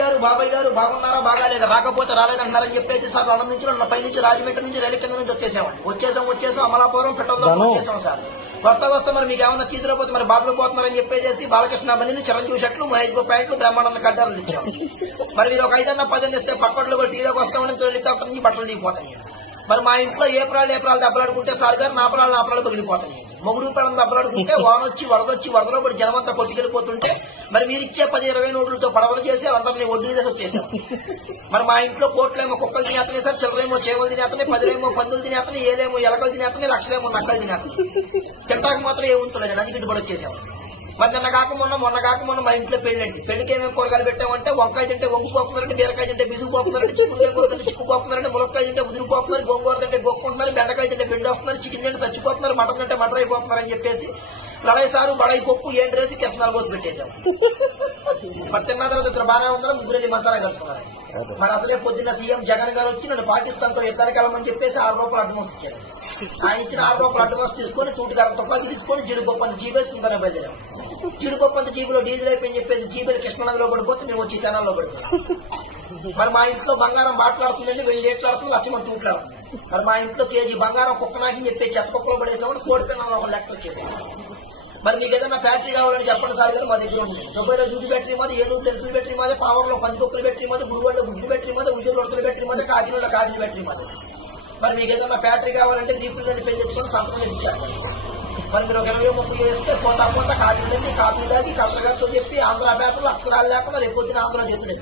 గారు బాబాయ్ గారు బాగున్నారా బాగాలేదా? రాకపోతే రాలేదంటున్నారని చెప్పేసి సార్ అన్న నుంచి నన్ను పై నుంచి రాజమండ్రి నుంచి రైలు కింద నుంచి వచ్చేసామండి వచ్చేసాం వచ్చేసాం అమలాపురం ధను. వచ్చేసాం సార్. వస్తా వస్తా మరి మీకు ఏమన్నా తీసుకురాకపోతే మరి బాధలు పోతున్నారని చెప్పేసి బాలకృష్ణ బండిని చిరంజీవి షట్లు మహేష్ బాబు ప్యాంట్లు బ్రహ్మానంద కడ్డాలు ఇచ్చాం మరి మీరు ఒక ఐదన్న పదని ఇస్తే పక్కట్లో కూడా టీలోకి వస్తామని హెలికాప్టర్ నుంచి బట్టలు దిగిపోతాయి. మరి మా ఇంట్లో ఏ ప్రాలు ఏ ప్రాలు దెబ్బలాడుకుంటే సార్ గారు నా ప్రాలు నా ప్రాలు పగిలిపోతాయి మొగుడు ప్రాణం దెబ్బలాడుకుంటే వాన వచ్చి వరదొచ్చి వరదలో పడి జనమంతా కొట్టుకెళ్ళిపోతుంటే మరి మీరు ఇచ్చే పది ఇరవై నోట్లతో పడవలు చేసి అందరినీ ఒడ్డు చేసి వచ్చేసాం మరి మా ఇంట్లో కోట్లేమో కుక్కలు తినేతనే సార్ చిల్లరేమో చేవలు తినేతనే పదిలేమో పందులు తినేతనే ఏలేమో ఎలకలు తినేతనే లక్షలేమో నక్కలు తినేతనే తింటాక మాత్రం ఏముంటుంది అందుకే ఇటు పడి వచ్చేసాం మరి నిన్న కాక మొన్న మొన్న కాక మొన్న మా ఇంట్లో పెళ్ళండి. పెళ్ళికి ఏమేమి కూరగాయలు పెట్టామంటే వంకాయ తింటే వంగు పోపుతారంటే బీరకాయ తింటే బిసుగు పోపుతారంటే చిక్కుడుకాయ కూర చిక్కు పోపుతారంటే ములక్కాయ తింటే ఉదిరిపోతున్నారు గోంగూర తింటే గోక్కుంటున్నారు బెండకాయ తింటే బెండి వస్తున్నారు చికెన్ తింటే చచ్చిపోతున్నారు మటన్ తింటే మటర్ అయిపోతున్నారు అని చెప్పేసి లడాయి సారు బడాయి పప్పు ఏం రేసి కెసనాలు పోసి పెట్టేశాం మరి తిన్న తర్వాత ఇద్దరు బాగానే ఉన్నారు ముగ్గురు వెళ్ళి మంత్రాలు కలుసుకున్నారు. మరి అసలే పొద్దున్న సీఎం జగన్ గారు వచ్చి నన్ను పాకిస్తాన్తో యుద్ధానికి వెళ్ళమని చెప్పేసి ఆరు రూపాయలు అడ్వాన్స్ ఇచ్చారు. ఆయన ఇచ్చిన ఆరు రూపాయలు అడ్వాన్స్ తీసుకొని తూటిగారు తుపాకీ తీసుకొని జీడిపప్పు అంత జీపేసుకుంటానే బయలుదేరాం. జీడిపప్పు అంత జీబులో డీజిల్ అయిపోయి చెప్పేసి జీబీలు కృష్ణనగర్లో పడిపోతే మేము వచ్చి తెనాల్లో పడిపోయాం. మరి మా ఇంట్లో బంగారం మాట్లాడుతుందండి వెయ్యి ఏట్లాడుతుంది లక్ష మంది తూట్లాడుతుంది మరి మా ఇంట్లో కేజీ బంగారం కుక్క నాకి చెప్పి చెత్త కుక్కలో పడేసామని కోడి పిల్లలు ఒక లెక్క వచ్చేసాం మరి మీకు ఏదైనా బ్యాటరీ కావాలని చెప్పండి సార్ కానీ మా దగ్గర ఉంది దుబాయ్లో జూటి బ్యాటరీ మాది ఏలూరు తెలుపుల బ్యాటరీ మాది పావర్లో పందికొక్కుల బ్యాటరీ మాది గుడివాడలో గుడ్డు బ్యాటరీ మాది ఉద్యోగ రొడతలు బ్యాటరీ మాది కాకినాడలో కాజీ బ్యాటరీ మాది. మరి మీకు ఏదైనా బ్యాటరీ కావాలంటే దీపులు నుండి పెళ్ళి తెచ్చుకొని సంతకం ఇచ్చారు. మరి మీరు ఒక ఇరవై ముప్పై వేస్తే పోతా పోతా కాపీ కాకినాడకి కట్టగారితో చెప్పి ఆంధ్ర పేపర్లు అక్షరాలు లేకుండా రేపు వచ్చిన ఆంధ్ర చేతులు